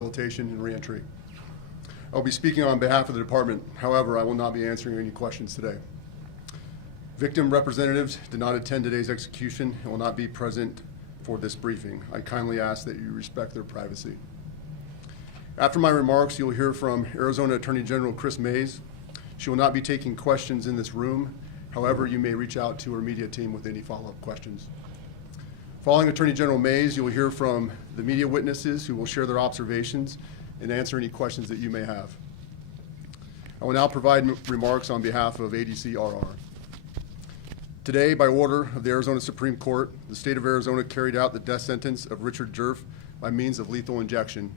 Rehabilitation and Reentry. I will be speaking on behalf of the department. However, I will not be answering any questions today. Victim representatives did not attend today's execution and will not be present for this briefing. I kindly ask that you respect their privacy. After my remarks, you will hear from Arizona Attorney General Chris Mays. She will not be taking questions in this room. However, you may reach out to her media team with any follow-up questions. Following Attorney General Mays, you will hear from the media witnesses who will share their observations and answer any questions that you may have. I will now provide remarks on behalf of ADCRR. Today, by order of the Arizona Supreme Court, the state of Arizona carried out the death sentence of Richard Djerf by means of lethal injection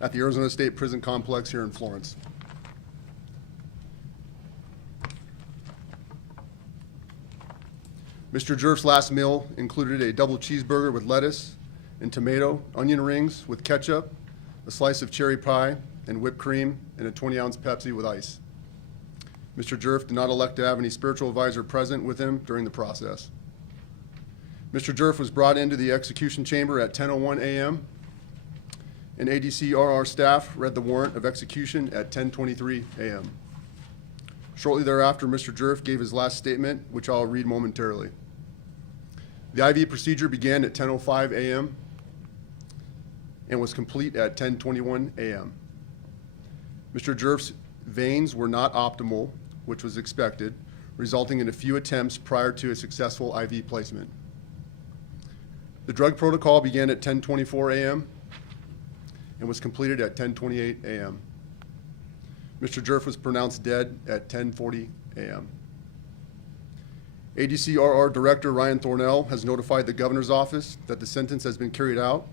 at the Arizona State Prison Complex here in Florence. Mr. Djerf's last meal included a double cheeseburger with lettuce and tomato, onion rings with ketchup, a slice of cherry pie and whipped cream, and a 20-ounce Pepsi with ice. Mr. Djerf did not elect to have any spiritual advisor present with him during the process. Mr. Djerf was brought into the execution chamber at 10:01 a.m., and ADCRR staff read the warrant of execution at 10:23 a.m. Shortly thereafter, Mr. Djerf gave his last statement, which I'll read momentarily. The IV procedure began at 10:05 a.m. and was complete at 10:21 a.m. Mr. Djerf's veins were not optimal, which was expected, resulting in a few attempts prior to a successful IV placement. The drug protocol began at 10:24 a.m. and was completed at 10:28 a.m. Mr. Djerf was pronounced dead at 10:40 a.m. ADCRR Director Ryan Thornell has notified the Governor's Office that the sentence has been carried out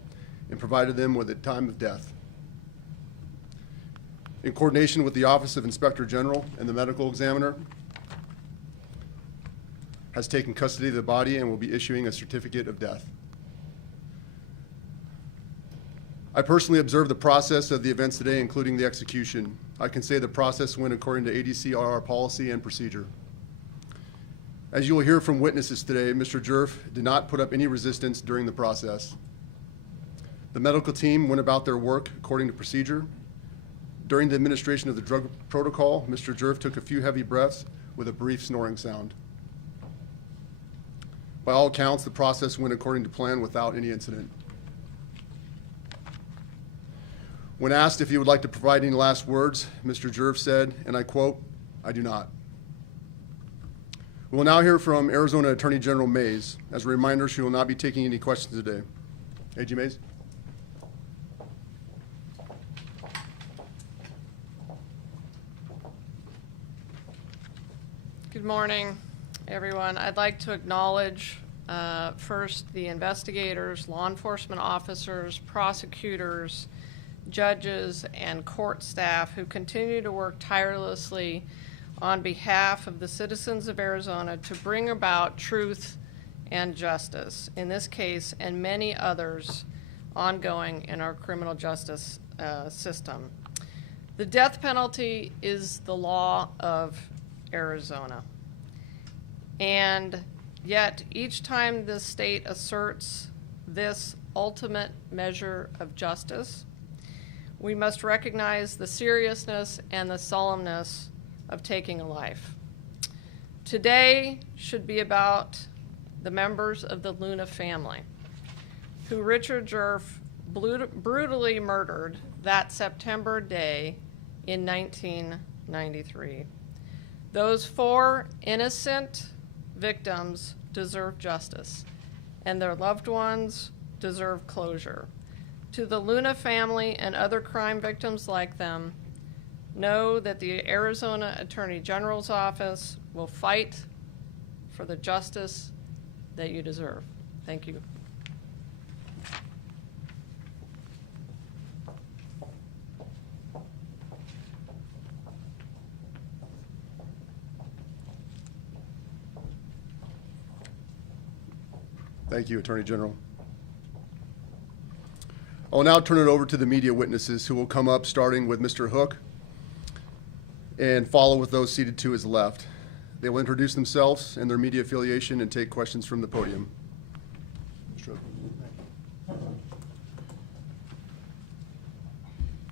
and provided them with a time of death. In coordination with the Office of Inspector General and the medical examiner, has taken custody of the body and will be issuing a certificate of death. I personally observed the process of the events today, including the execution. I can say the process went according to ADCRR policy and procedure. As you will hear from witnesses today, Mr. Djerf did not put up any resistance during the process. The medical team went about their work according to procedure. During the administration of the drug protocol, Mr. Djerf took a few heavy breaths with a brief snoring sound. By all accounts, the process went according to plan without any incident. When asked if he would like to provide any last words, Mr. Djerf said, and I quote, "I do not." We will now hear from Arizona Attorney General Mays. As a reminder, she will not be taking any questions today. AG Mays. Good morning, everyone. I'd like to acknowledge first the investigators, law enforcement officers, prosecutors, judges, and court staff who continue to work tirelessly on behalf of the citizens of Arizona to bring about truth and justice, in this case and many others ongoing in our criminal justice system. The death penalty is the law of Arizona. And yet, each time the state asserts this ultimate measure of justice, we must recognize the seriousness and the solemnness of taking a life. Today should be about the members of the Luna family, who Richard Djerf brutally murdered that September day in 1993. Those 4 innocent victims deserve justice, and their loved ones deserve closure. To the Luna family and other crime victims like them, know that the Arizona Attorney General's office will fight for the justice that you deserve. Thank you. Thank you, Attorney General. I will now turn it over to the media witnesses who will come up, starting with Mr. Hook and follow with those seated to his left. They will introduce themselves and their media affiliation and take questions from the podium. Mr. Hook.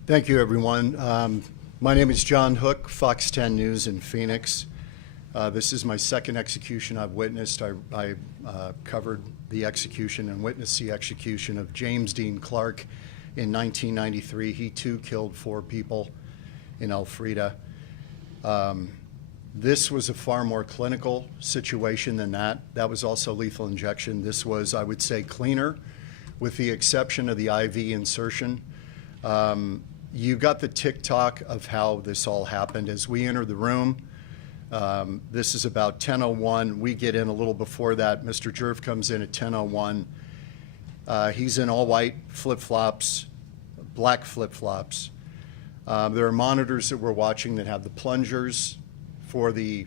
Thank you, everyone. My name is John Hook, Fox 10 News in Phoenix. This is my second execution I've witnessed. I covered the execution and witnessed the execution of James Dean Clark in 1993. He too killed 4 people in Elfrida. This was a far more clinical situation than that. That was also lethal injection. This was, I would say, cleaner, with the exception of the IV insertion. You got the tick-tock of how this all happened. As we enter the room, this is about 10:01. We get in a little before that. Mr. Djerf comes in at 10:01. He's in all white flip-flops, black flip-flops. There are monitors that we're watching that have the plungers for the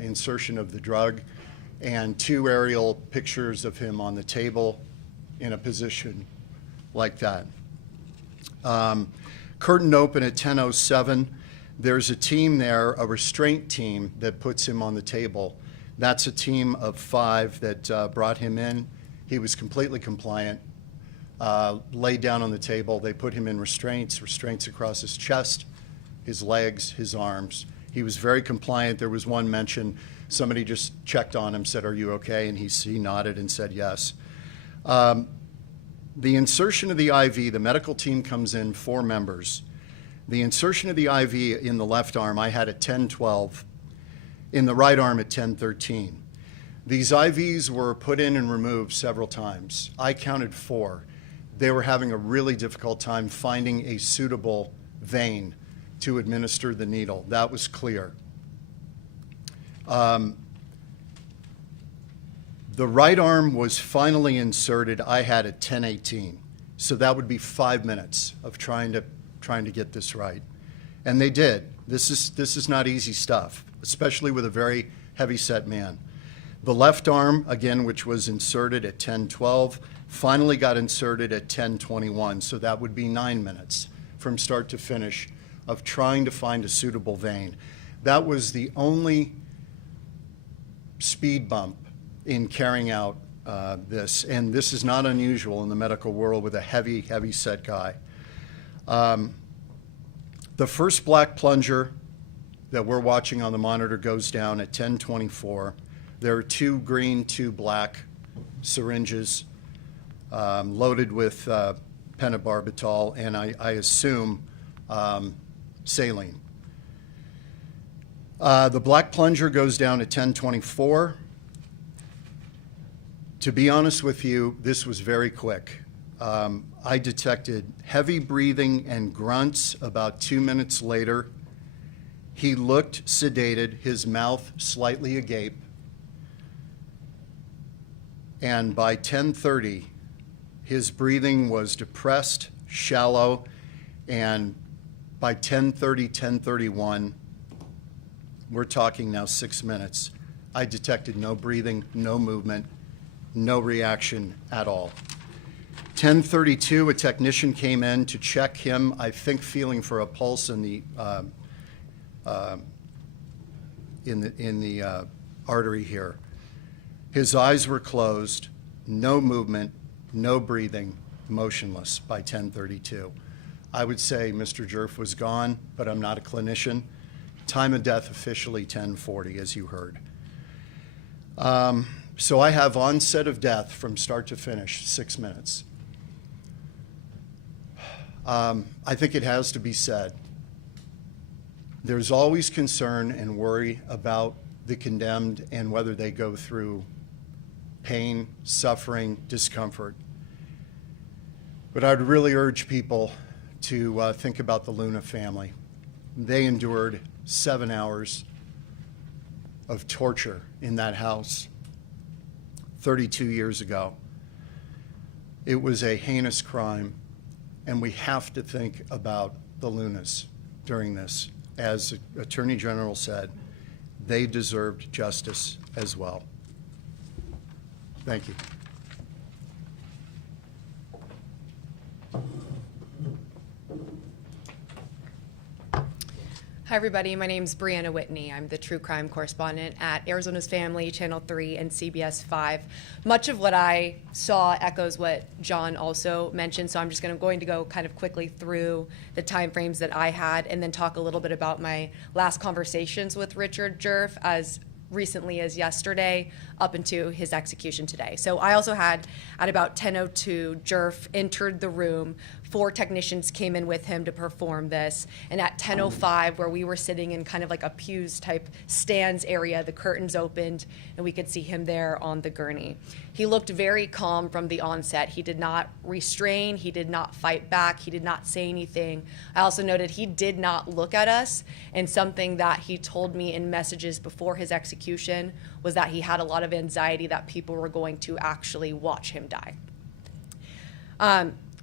insertion of the drug, and 2 aerial pictures of him on the table in a position like that. Curtain open at 10:07. There's a team there, a restraint team, that puts him on the table. That's a team of 5 that brought him in. He was completely compliant, laid down on the table. They put him in restraints across his chest, his legs, his arms. He was very compliant. There was one mention, somebody just checked on him, said, "Are you okay?" And he nodded and said yes. The insertion of the IV, the medical team comes in, 4 members. The insertion of the IV in the left arm I had at 10:12, in the right arm at 10:13. These IVs were put in and removed several times. I counted 4. They were having a really difficult time finding a suitable vein to administer the needle. That was clear. The right arm was finally inserted, I had at 10:18. So that would be 5 minutes of trying to get this right. And they did. This is not easy stuff, especially with a very heavy-set man. The left arm, again, which was inserted at 10:12, finally got inserted at 10:21. So that would be 9 minutes from start to finish of trying to find a suitable vein. That was the only speed bump in carrying out this, and this is not unusual in the medical world with a heavy set guy. The first black plunger that we're watching on the monitor goes down at 10:24. There are 2 green, 2 black syringes loaded with pentobarbital, and I assume saline. The black plunger goes down at 10:24. To be honest with you, this was very quick. I detected heavy breathing and grunts about 2 minutes later. He looked sedated, his mouth slightly agape. And by 10:30, his breathing was depressed, shallow, and by 10:30, 10:31, we're talking now 6 minutes, I detected no breathing, no movement, no reaction at all. 10:32, a technician came in to check him, I think feeling for a pulse in the artery here. His eyes were closed, no movement, no breathing, motionless by 10:32. I would say Mr. Djerf was gone, but I'm not a clinician. Time of death officially 10:40, as you heard. So I have onset of death from start to finish, 6 minutes. I think it has to be said, there's always concern and worry about the condemned and whether they go through pain, suffering, discomfort. But I'd really urge people to think about the Luna family. They endured 7 hours of torture in that house 32 years ago. It was a heinous crime, and we have to think about the Lunas during this. As the Attorney General said, they deserved justice as well. Thank you. Hi, everybody. My name's Brianna Whitney. I'm the true crime correspondent at Arizona's Family, Channel 3, and CBS 5. Much of what I saw echoes what John also mentioned, so I'm just going to go kind of quickly through the time frames that I had and then talk a little bit about my last conversations with Richard Djerf as recently as yesterday up into his execution today. So I also had, at about 10:02, Djerf entered the room. 4 technicians came in with him to perform this. And at 10:05, where we were sitting in kind of like a pews type stands area, the curtains opened and we could see him there on the gurney. He looked very calm from the onset. He did not restrain, he did not fight back, he did not say anything. I also noted he did not look at us, and something that he told me in messages before his execution was that he had a lot of anxiety that people were going to actually watch him die.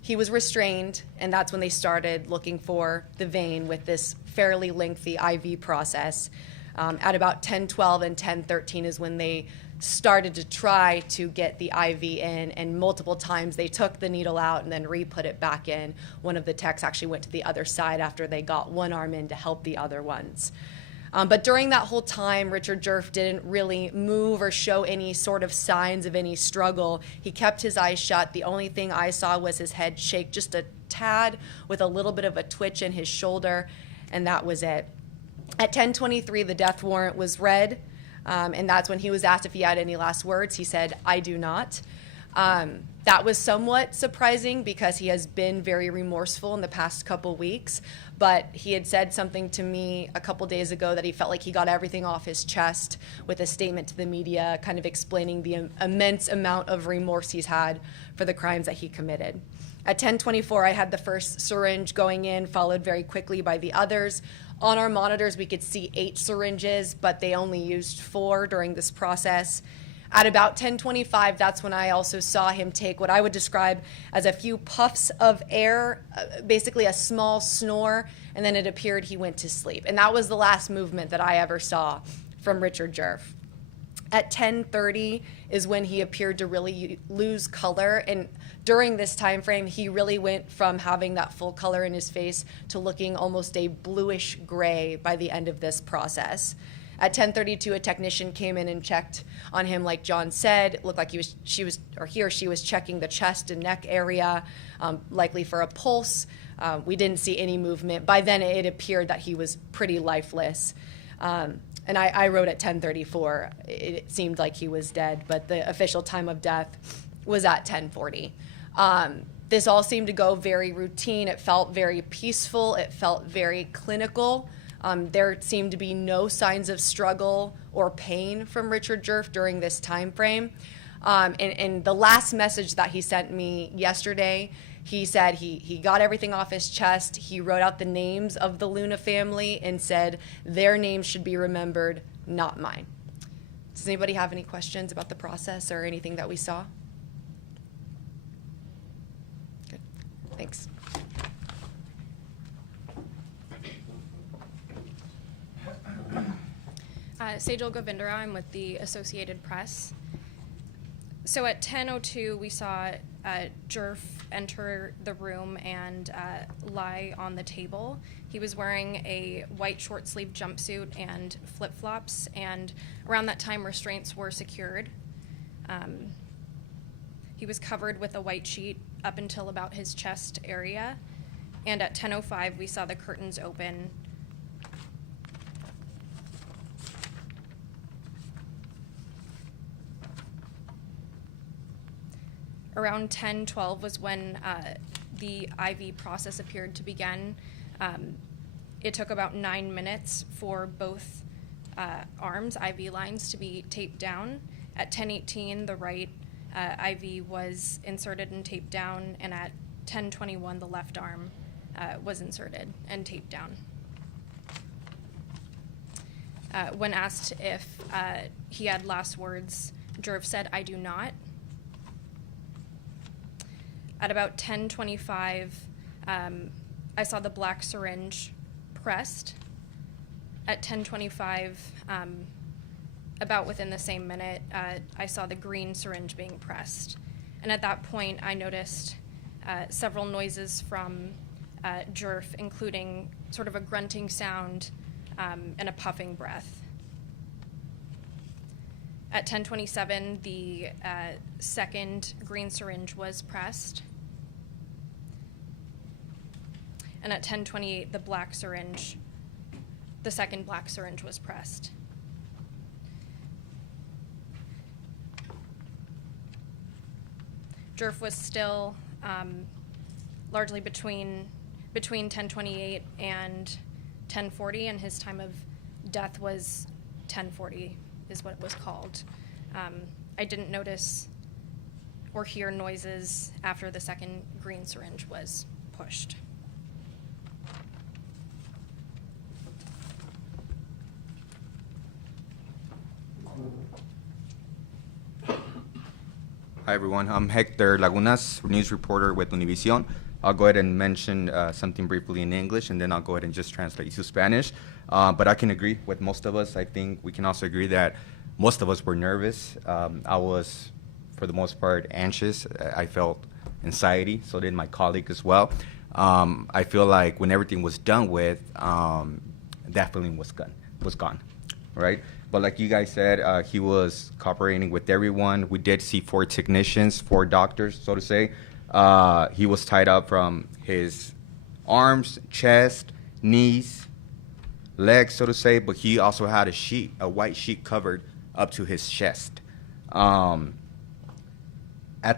He was restrained, and that's when they started looking for the vein with this fairly lengthy IV process. At about 10:12 and 10:13 is when they started to try to get the IV in, and multiple times they took the needle out and then re-put it back in. One of the techs actually went to the other side after they got one arm in to help the other ones. But during that whole time, Richard Djerf didn't really move or show any sort of signs of any struggle. He kept his eyes shut. The only thing I saw was his head shake just a tad with a little bit of a twitch in his shoulder, and that was it. At 10:23, the death warrant was read, and that's when he was asked if he had any last words. He said, "I do not." That was somewhat surprising because he has been very remorseful in the past couple weeks, but he had said something to me a couple days ago that he felt like he got everything off his chest with a statement to the media, kind of explaining the immense amount of remorse he's had for the crimes that he committed. At 10:24, I had the first syringe going in, followed very quickly by the others. On our monitors, we could see 8 syringes, but they only used 4 during this process. At about 10:25, that's when I also saw him take what I would describe as a few puffs of air, basically a small snore, and then it appeared he went to sleep. And that was the last movement that I ever saw from Richard Djerf. At 10:30 is when he appeared to really lose color, and during this time frame, he really went from having that full color in his face to looking almost a bluish gray by the end of this process. At 10:32, a technician came in and checked on him, like John said. It looked like he or she was checking the chest and neck area, likely for a pulse. We didn't see any movement. By then, it appeared that he was pretty lifeless. And I wrote at 10:34, it seemed like he was dead, but the official time of death was at 10:40. This all seemed to go very routine. It felt very peaceful. It felt very clinical. There seemed to be no signs of struggle or pain from Richard Djerf during this time frame. And the last message that he sent me yesterday, he said he got everything off his chest. He wrote out the names of the Luna family and said their names should be remembered, not mine. Does anybody have any questions about the process or anything that we saw? Good. Thanks. Sejal Govindara, I'm with the Associated Press. So at 10:02, we saw Djerf enter the room and lie on the table. He was wearing a white short-sleeved jumpsuit and flip-flops, and around that time, restraints were secured. He was covered with a white sheet up until about his chest area, and at 10:05, we saw the curtains open. Around 10:12 was when the IV process appeared to begin. It took about 9 minutes for both arms, IV lines, to be taped down. At 10:18, the right IV was inserted and taped down, and at 10:21, the left arm was inserted and taped down. When asked if he had last words, Djerf said, "I do not." At about 10:25, I saw the black syringe pressed. At 10:25, about within the same minute, I saw the green syringe being pressed. And at that point, I noticed several noises from Djerf, including sort of a grunting sound, and a puffing breath. At 10:27, the second green syringe was pressed. And at 10:28, the second black syringe was pressed. Djerf was still largely between 10:28 and 10:40, and his time of death was 10:40 is what it was called. I didn't notice or hear noises after the second green syringe was pushed. Hi, everyone. I'm Hector Lagunas, news reporter with Univision. I'll go ahead and mention something briefly in English, and then I'll go ahead and just translate to Spanish. But I can agree with most of us. I think we can also agree that most of us were nervous. I was, for the most part, anxious. I felt anxiety. So did my colleague as well. I feel like when everything was done with, that feeling was gone, right? But like you guys said, he was cooperating with everyone. We did see 4 technicians, 4 doctors, so to say. He was tied up from his arms, chest, knees, legs, so to say, but he also had a white sheet covered up to his chest. At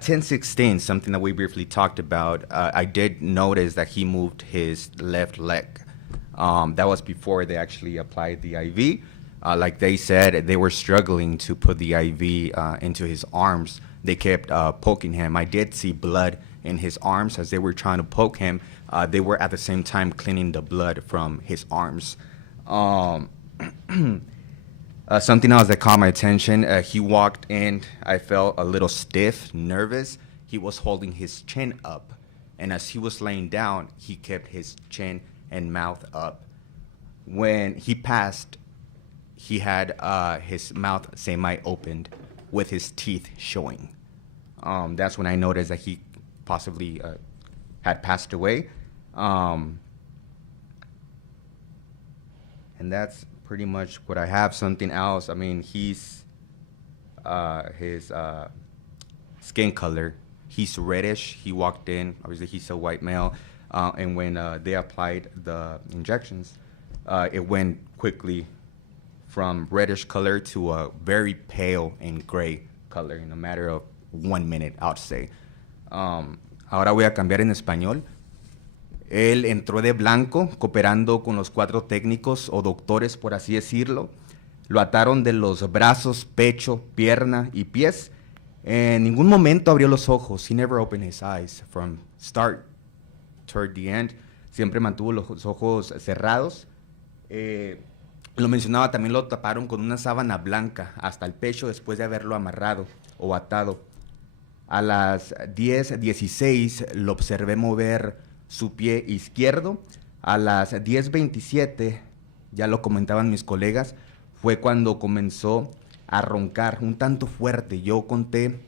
10:16, something that we briefly talked about, I did notice that he moved his left leg. That was before they actually applied the IV. Like they said, they were struggling to put the IV into his arms. They kept poking him. I did see blood in his arms as they were trying to poke him. They were at the same time cleaning the blood from his arms. Something else that caught my attention, he walked in, I felt a little stiff, nervous. He was holding his chin up. And as he was laying down, he kept his chin and mouth up. When he passed, he had his mouth semi-opened with his teeth showing. That's when I noticed that he possibly had passed away. And that's pretty much what I have. Something else, I mean, his skin color, he's reddish. He walked in, obviously he's a white male, and when they applied the injections, it went quickly from reddish color to a very pale and gray color in a matter of 1 minute, I'd say. Ahora voy a cambiar en español. Él entró de blanco, cooperando con los 4 técnicos o doctores, por así decirlo. Lo ataron de los brazos, pecho, pierna y pies. En ningún momento abrió los ojos. He never opened his eyes from start toward the end. Siempre mantuvo los ojos cerrados. Lo mencionaba, también lo taparon con una sábana blanca hasta el pecho después de haberlo amarrado o atado. A las 10:16 lo observé mover su pie izquierdo. A las 10:27, ya lo comentaban mis colegas, fue cuando comenzó a roncar un tanto fuerte. Yo conté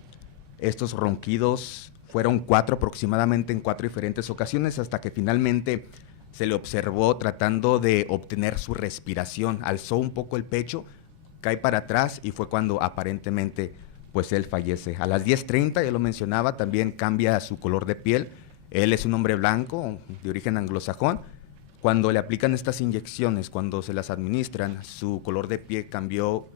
estos ronquidos, fueron 4 aproximadamente en 4 diferentes ocasiones, hasta que finalmente se le observó tratando de obtener su respiración. Alzó un poco el pecho, cae para atrás y fue cuando aparentemente pues él fallece. A las 10:30, ya lo mencionaba, también cambia su color de piel. Él es un hombre blanco, de origen anglosajón. Cuando le aplican estas inyecciones, cuando se las administran, su color de piel cambió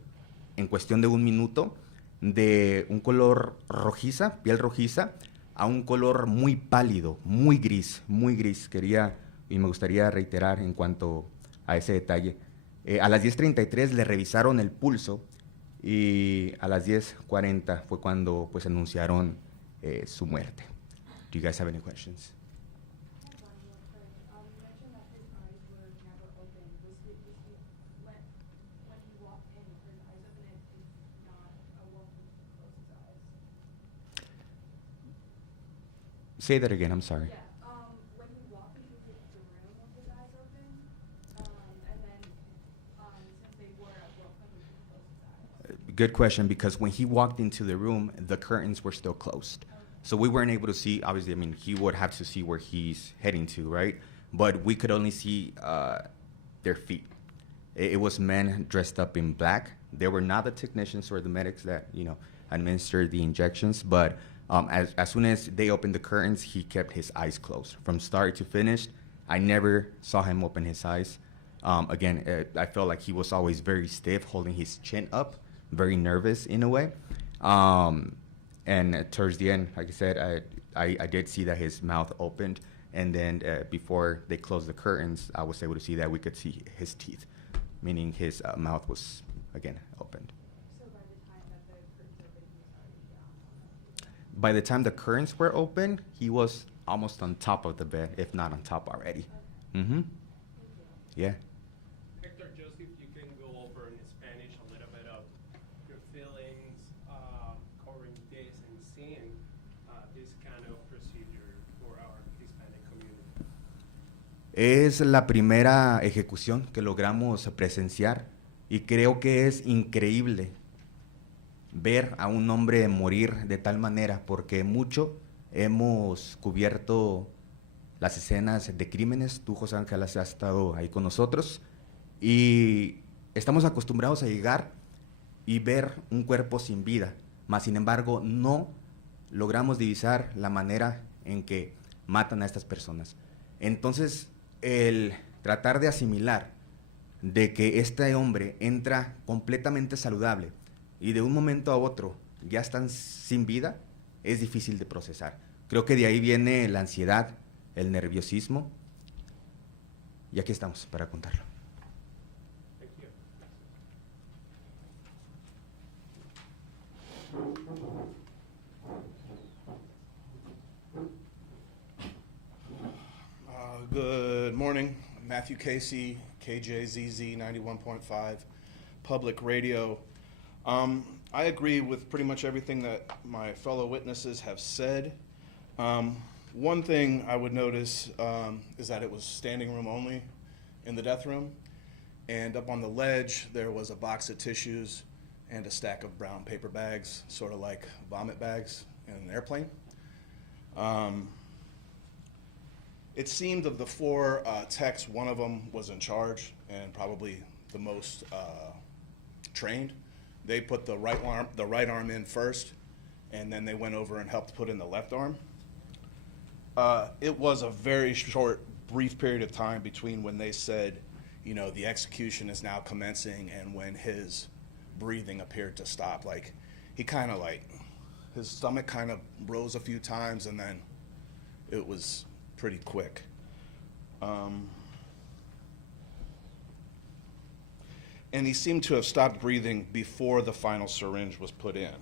en cuestión de 1 minuto de un color rojiza, piel rojiza, a un color muy pálido, muy gris, muy gris. Quería y me gustaría reiterar en cuanto a ese detalle. A las 10:33 le revisaron el pulso y a las 10:40 fue cuando pues anunciaron su muerte. Do you guys have any questions? Say that again, I'm sorry. When he walked into the room with his eyes open, and then since they were when he closed his eyes. Good question, because when he walked into the room, the curtains were still closed. So we weren't able to see, obviously, I mean, he would have to see where he's heading to, right? But we could only see their feet. It was men dressed up in black. They were not the technicians or the medics that, administered the injections, but as soon as they opened the curtains, he kept his eyes closed. From start to finish, I never saw him open his eyes. Again, I felt like he was always very stiff, holding his chin up, very nervous in a way. And towards the end, like I said, I did see that his mouth opened, and then before they closed the curtains, I was able to see that we could see his teeth, meaning his mouth was, again, opened. So by the time that the curtains opened, he was already down. By the time the curtains were open, he was almost on top of the bed, if not on top already. Mm-hmm. Yeah. Hector, just if you can go over in Spanish a little bit of your feelings covering this and seeing this kind of procedure for our Hispanic community. Es la primera ejecución que logramos presenciar y creo que es increíble ver a un hombre morir de tal manera, porque mucho hemos cubierto las escenas de crímenes. Tú, José Ángel, has estado ahí con nosotros y estamos acostumbrados a llegar y ver un cuerpo sin vida, mas sin embargo no logramos divisar la manera en que matan a estas personas. Entonces, el tratar de asimilar de que este hombre entra completamente saludable y de un momento a otro ya están sin vida, es difícil de procesar. Creo que de ahí viene la ansiedad, el nerviosismo, y aquí estamos para contarlo. Thank you. Good morning. Matthew Casey, KJZZ 91.5 Public Radio. I agree with pretty much everything that my fellow witnesses have said. One thing I would notice is that it was standing room only in the death room. And up on the ledge, there was a box of tissues and a stack of brown paper bags, sort of like vomit bags in an airplane. It seemed of the four techs, one of them was in charge and probably the most trained. They put the right arm in first, and then they went over and helped put in the left arm. It was a very short, brief period of time between when they said, the execution is now commencing, and when his breathing appeared to stop. Like, his stomach kind of rose a few times, and then it was pretty quick. And he seemed to have stopped breathing before the final syringe was put in.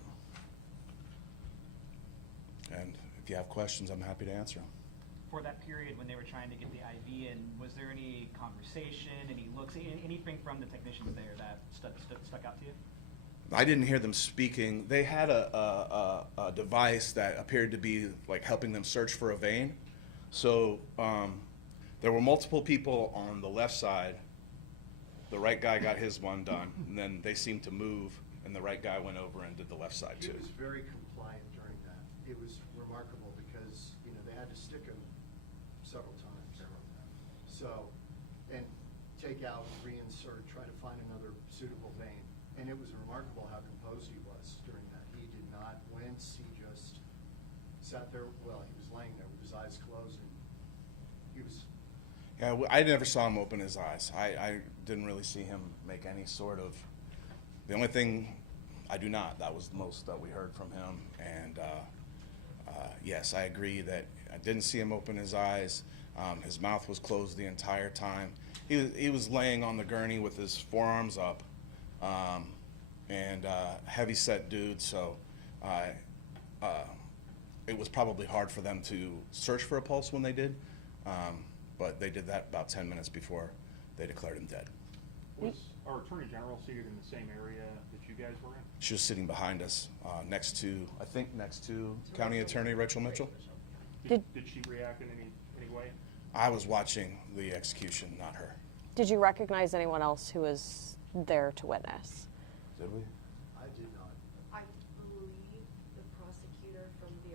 And if you have questions, I'm happy to answer them. For that period when they were trying to get the IV in, was there any conversation, any looks, anything from the technicians there that stuck out to you? I didn't hear them speaking. They had a device that appeared to be like helping them search for a vein. So there were multiple people on the left side. The right guy got his one done, and then they seemed to move, and the right guy went over and did the left side He too. was very compliant during that. It was remarkable because, they had to stick him several times. So, and take out, reinsert, try to find another suitable vein. And it was remarkable how composed he was during that. He did not wince, he just sat there, he was laying there with his eyes closed, and he was. Yeah, I never saw him open his eyes. I didn't really see him make any sort of. The only thing I do not. That was the most that we heard from him. And yes, I agree that I didn't see him open his eyes. His mouth was closed the entire time. He was laying on the gurney with his forearms up, and heavy set dude. So it was probably hard for them to search for a pulse when they did. But they did that about 10 minutes before they declared him dead. Was our Attorney General seated in the same area that you guys were in? She was sitting behind us, next to County Attorney Rachel Mitchell. Did she react in any way? I was watching the execution, not her. Did you recognize anyone else who was there to witness? Did we? I did not. I believe the prosecutor from the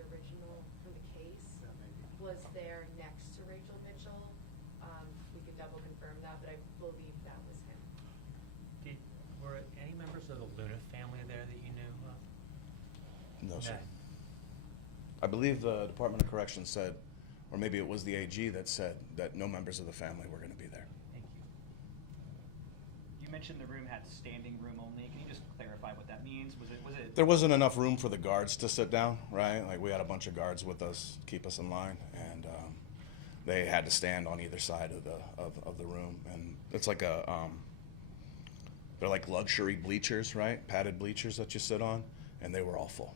case That may be. was there next to Rachel Mitchell. We could double confirm that, but I believe that was him. members of the Luna family there that you knew of? No, sir. Okay. I believe the Department of Corrections said, or maybe it was the AG that said that no members of the family were going to be there. Thank you. You mentioned the room had standing room only. Can you just clarify what that means? Was it? There wasn't enough room for the guards to sit down, right? Like, we had a bunch of guards with us, keep us in line, and they had to stand on either side of the room. And it's like they're like luxury bleachers, right? Padded bleachers that you sit on, and they were all full.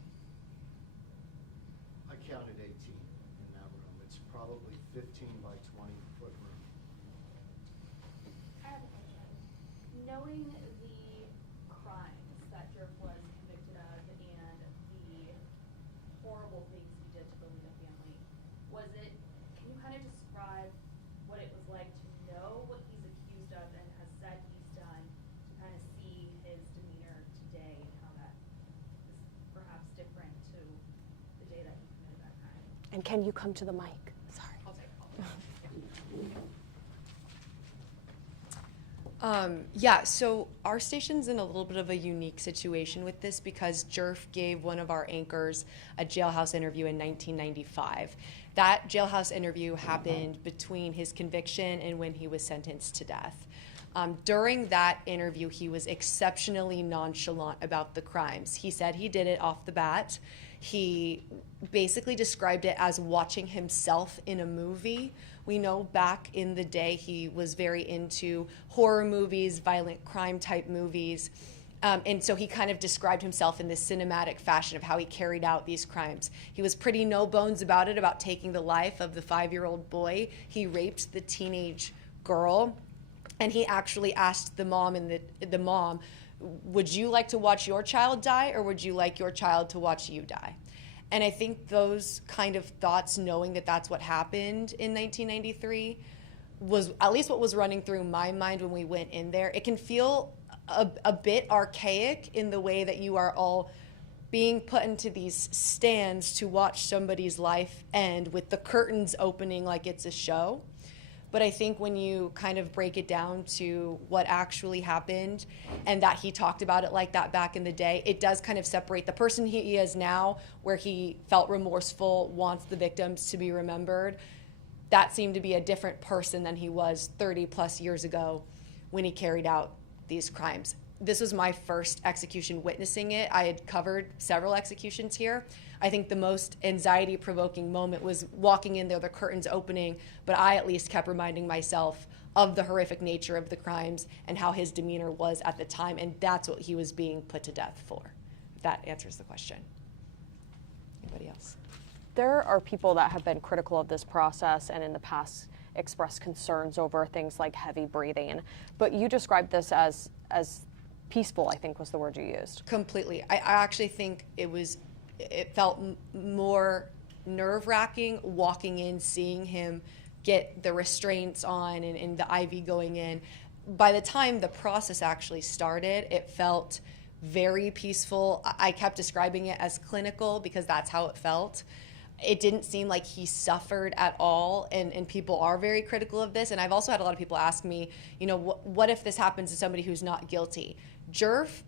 I counted 18 in that room. It's probably 15 by 20 foot room. I have a question. Knowing the crimes that Djerf was convicted of and the horrible things he did to the Luna family, can you kind of describe what it was like to know what he's accused of and has said he's done, to kind of see his demeanor today and how that is perhaps different to the day that he committed that crime? And can you come to the mic? Sorry. I'll take it. Yeah, so our station's in a little bit of a unique situation with this because Djerf gave one of our anchors a jailhouse interview in 1995. That jailhouse interview happened between his conviction and when he was sentenced to death. During that interview, he was exceptionally nonchalant about the crimes. He said he did it off the bat. He basically described it as watching himself in a movie. We know back in the day he was very into horror movies, violent crime type movies. And so he kind of described himself in this cinematic fashion of how he carried out these crimes. He was pretty no bones about it, about taking the life of the 5-year-old boy. He raped the teenage girl. And he actually asked the mom the mom, would you like to watch your child die or would you like your child to watch you die? And I think those kind of thoughts, knowing that that's what happened in 1993, was at least what was running through my mind when we went in there. It can feel a bit archaic in the way that you are all being put into these stands to watch somebody's life end with the curtains opening like it's a show. But I think when you kind of break it down to what actually happened and that he talked about it like that back in the day, it does kind of separate the person he is now, where he felt remorseful, wants the victims to be remembered. That seemed to be a different person than he was 30 plus years ago when he carried out these crimes. This was my first execution witnessing it. I had covered several executions here. I think the most anxiety-provoking moment was walking in there, the curtains opening, but I at least kept reminding myself of the horrific nature of the crimes and how his demeanor was at the time, and that's what he was being put to death for. If that answers the question. Anybody else? There are people that have been critical of this process and in the past expressed concerns over things like heavy breathing, but you described this as peaceful, I think was the word you used. Completely. I actually think it felt more nerve-wracking walking in, seeing him get the restraints on and the IV going in. By the time the process actually started, it felt very peaceful. I kept describing it as clinical because that's how it felt. It didn't seem like he suffered at all, and people are very critical of this. And I've also had a lot of people ask me, what if this happens to somebody who's not guilty? Djerf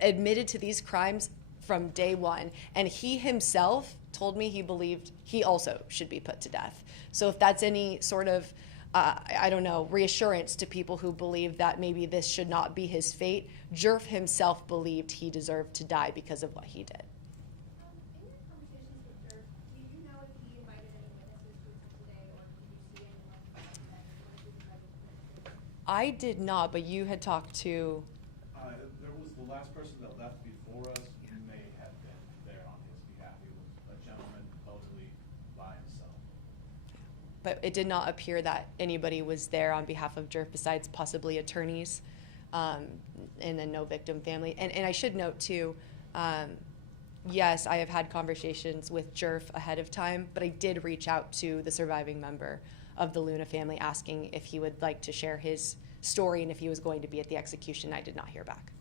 admitted to these crimes from day one, and he himself told me he believed he also should be put to death. So if that's any sort of, reassurance to people who believe that maybe this should not be his fate, Djerf himself believed he deserved to die because of what he did. In your conversations with Djerf, do you know if he invited any witnesses to attend today, or did you see anyone that wanted to invite witnesses? I did not, but you had talked to. There was the last person that left before us who may have been there on his behalf. He was a gentleman, elderly, by himself. But it did not appear that anybody was there on behalf of Djerf besides possibly attorneys, and then no victim family. And I should note too, yes, I have had conversations with Djerf ahead of time, but I did reach out to the surviving member of the Luna family asking if he would like to share his story and if he was going to be at the execution. I did not hear back.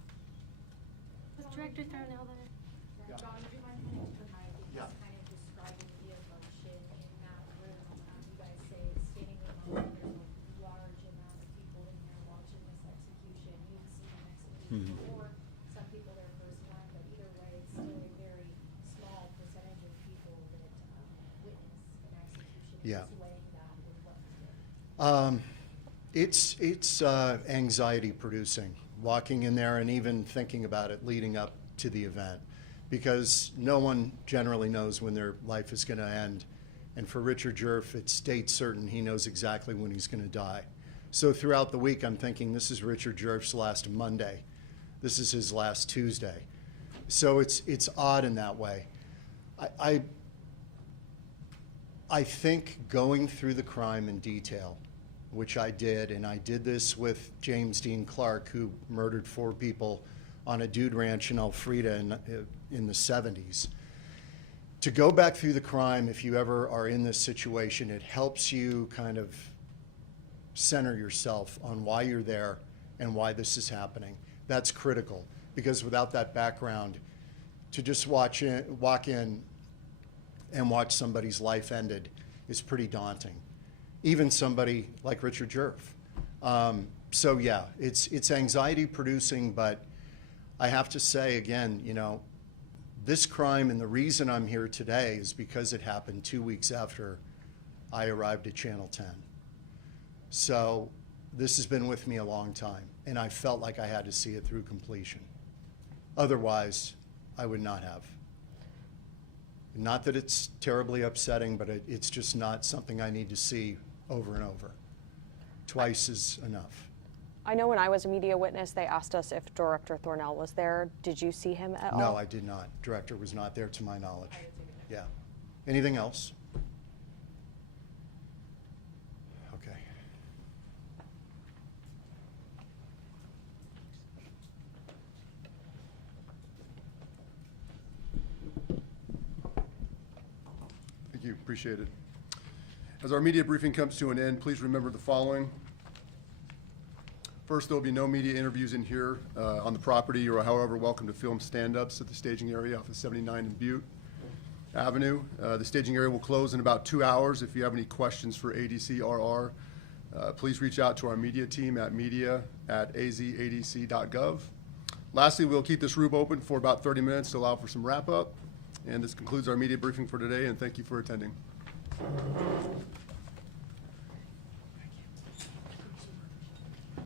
Was Director Thornell there? John, would you mind coming to the mic and Yeah. just kind of describing the emotion in that room? You guys say standing room only, there's a large amount of people in here watching this execution. You've seen an execution before, Yeah. Swaying that with what you did? It's anxiety producing, walking in there and even thinking about it leading up to the event, because no one generally knows when their life is going to end. And for Richard Djerf, it's date certain. He knows exactly when he's going to die. So throughout the week, I'm thinking this is Richard Djerf's last Monday. This is his last Tuesday. So it's odd in that way. I think going through the crime in detail, which I did, and I did this with James Dean Clark, who murdered 4 people on a dude ranch in Elfrida in the 70s. To go back through the crime, if you ever are in this situation, it helps you kind of center yourself on why you're there and why this is happening. That's critical, because without that background, to just walk in and watch somebody's life ended is pretty daunting. Even somebody like Richard Djerf. So yeah, it's anxiety producing, but I have to say again, you know, this crime, and the reason I'm here today is because it happened 2 weeks after I arrived at Channel 10. So this has been with me a long time, and I felt like I had to see it through completion. Otherwise, I would not have. Not that it's terribly upsetting, but it's just not something I need to see over and over. Twice is enough. I know when I was a media witness, they asked us if Director Thornell was there. Did you see him at all? No, I did not. Director was not there to my knowledge. Yeah. Anything else? Okay. Thank you, appreciate it. As our media briefing comes to an end, please remember the following. First, there will be no media interviews in here on the property. You are, however, welcome to film stand-ups at the staging area off of 79 and Butte Avenue. The staging area will close in about 2 hours. If you have any questions for ADCRR, please reach out to our media team at media@azadc.gov. Lastly, we'll keep this room open for about 30 minutes to allow for some wrap-up. And this concludes our media briefing for today, and thank you for attending.